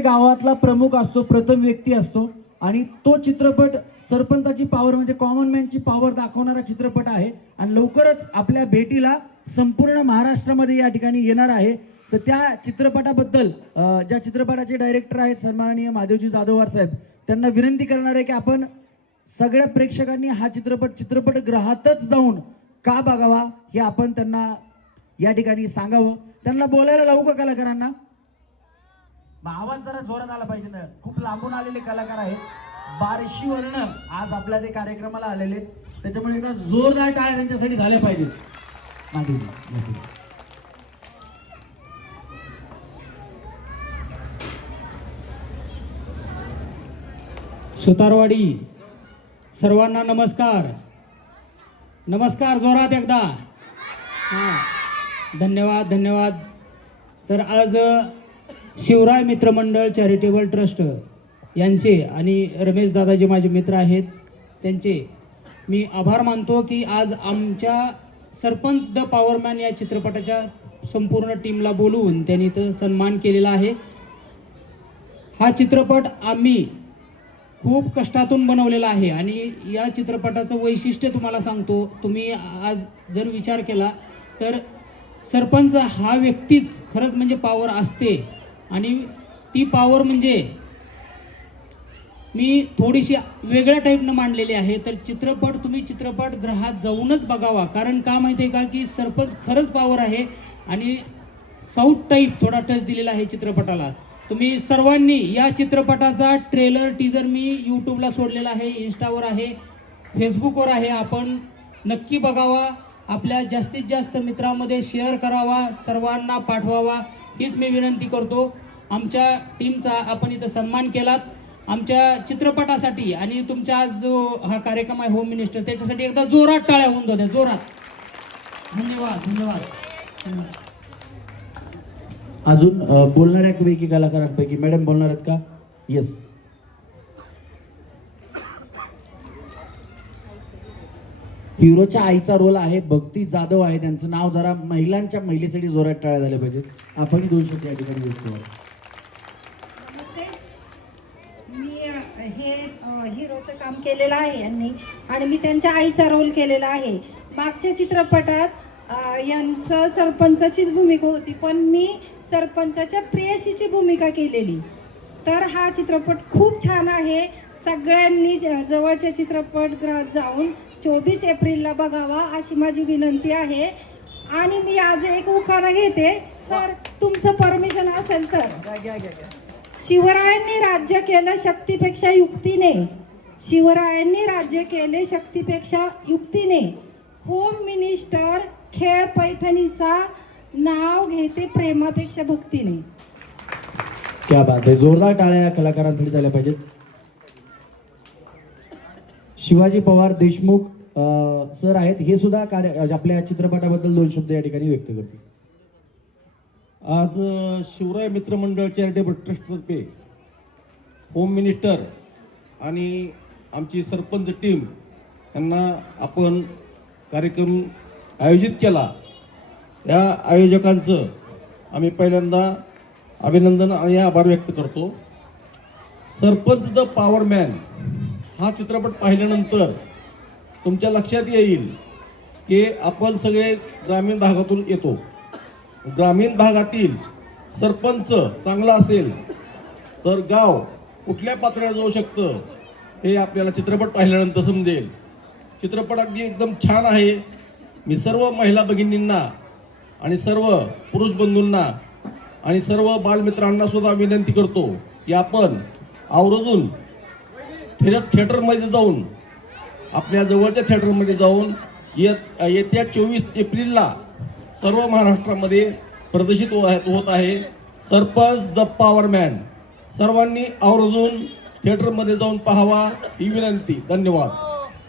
गावातला प्रमुख असतो, प्रथम व्यक्ती असतो आणि तो चित्रपट सरपंचाची पॉवर म्हणजे कॉमन मॅनची पॉवर दाखवणारा चित्रपट आहे आणि लवकरच आपल्या भेटीला संपूर्ण महाराष्ट्रामध्ये या ठिकाणी येणार आहे। तर त्या चित्रपटाबद्दल ज्या चित्रपटाचे डायरेक्टर आहेत सन्माननीय महादेवजी जाधववार साहेब, त्यांना विनंती करणार आहे की आपण सगळ्या प्रेक्षकांनी हा चित्रपटगृहातच जाऊन का बघावा हे आपण त्यांना या ठिकाणी सांगावं। त्यांना बोलायला लावू का कलाकारांना? आवाज जरा जोरात आला पाहिजे ना, खूप लांबून आलेले कलाकार आहेत, बार्शीवरनं आज आपल्या ते कार्यक्रमाला आलेले, त्याच्यामुळे एकदा जोरदार टाळ्या त्यांच्यासाठी झाल्या पाहिजेत। सुतारवाडी सर्वांना नमस्कार, नमस्कार जोरात एकदा। धन्यवाद धन्यवाद। तर आज शिवराय मित्रमंडळ चॅरिटेबल ट्रस्ट यांचे आणि रमेश दादाजी माझे मित्र आहेत त्यांचे मी आभार मानतो की आज आमच्या सरपंच द पॉवरमॅन या चित्रपटाच्या संपूर्ण टीमला बोलवून त्यांनी इथं सन्मान केलेला आहे। हा चित्रपट आम्ही खूप कष्टातून बनवलेला आहे आणि या चित्रपटाचं वैशिष्ट्य तुम्हाला सांगतो। तुम्ही आज जर विचार केला तर सरपंच हा व्यक्तीच खरंच म्हणजे पॉवर असते आणि ती पॉवर म्हणजे मी थोडीशी वेगळ्या टाईपनं मांडलेली आहे। तर चित्रपट तुम्ही चित्रपटगृहात जाऊनच बघावा, कारण का माहिती आहे का की सरपंच खरंच पॉवर आहे आणि साऊथ टाईप थोडा टच दिलेला आहे चित्रपटाला। तुम्ही सर्वांनी या चित्रपटाचा ट्रेलर टीजर मी यूट्यूबला सोडलेला आहे, इंस्टावर आहे, फेसबुकवर आहे, आपण नक्की बघावा, आपल्या जास्तीत जास्त मित्रांमध्ये शेअर करावा, सर्वांना पाठवावा हीच मी विनंती करतो। आमच्या टीमचा आपण इथं सन्मान केलात आमच्या चित्रपटासाठी आणि तुमचा आज जो हा कार्यक्रम आहे होम मिनिस्टर त्याच्यासाठी एकदा जोरात टाळ्या होऊन जाऊ द्या, जोरात। धन्यवाद धन्यवाद। अजून बोलणाऱ्या पैकी कलाकारांपैकी मॅडम बोलणार आहेत का? येस। हिरोच्या आईचा रोल आहे भक्ती जाधव आहे, त्यांचं नाव जरा महिलेसाठी जोरात टाळ्या झाल्या पाहिजेत। आपण 2 शब्द या ठिकाणी बोलतो। नमस्ते, मी हे हिरोचं काम केलेलं आहे यांनी आणि मी त्यांच्या आईचा रोल केलेला आहे। मागच्या चित्रपटात यांचं सरपंचाचीच भूमिका होती, पण मी सरपंचाच्या प्रेयसीची भूमिका केलेली। तर हा चित्रपट खूप छान आहे, सगळ्यांनी जवळच्या चित्रपटगृहात जाऊन 24 एप्रिलला बघावा अशी माझी विनंती आहे। आणि मी आज एक उखाणा घेते सर, तुमचं परमिशन असेल तर। शिवरायांनी राज्य केलं शक्तीपेक्षा युक्तीने, शिवरायांनी राज्य केले शक्तीपेक्षा युक्तीने, होम मिनिस्टर खेळ पैठणीचा नाव घेते प्रेमापेक्षा भक्तीने। क्या बात आहे, जोरदार टाळ्या कलाकारांसाठी झाल्या पाहिजेत। शिवाजी पवार देशमुख सर आहेत, हे सुद्धा आपल्या चित्रपटाबद्दल 2 शब्द या ठिकाणी व्यक्त करतील। आज शिवराय मित्रमंडळ चॅरिटेबल ट्रस्टतर्फे होम मिनिस्टर आणि आमची सरपंच टीम यांना आपण कार्यक्रम आयोजित केला। या आयोजकांचं आम्ही पहिल्यांदा अभिनंदन आणि आभार व्यक्त करतो। सरपंच द पॉवरमॅन हा चित्रपट पाहिल्यानंतर तुमच्या लक्षात येईल की आपण सगळे ग्रामीण भागातून येतो। ग्रामीण भागातील सरपंच चांगला असेल तर गाव कुठल्या पातळीवर जाऊ शकतं हे आपल्याला चित्रपट पाहिल्यानंतर समजेल। चित्रपट अगदी एकदम छान आहे। मी सर्व महिला भगिनींना आणि सर्व पुरुष बंधूंना आणि सर्व बालमित्रांना सुद्धा विनंती करतो की आपण आवर्जून थिएटरमध्ये जाऊन आपल्या जवळच्या थिएटरमध्ये जाऊन येत्या 24 एप्रिलला सर्व महाराष्ट्रामध्ये प्रदर्शित होत आहे सरपंच द पॉवरमॅन। सर्वांनी आवर्जून थिएटरमध्ये जाऊन पाहावा ही विनंती। धन्यवाद।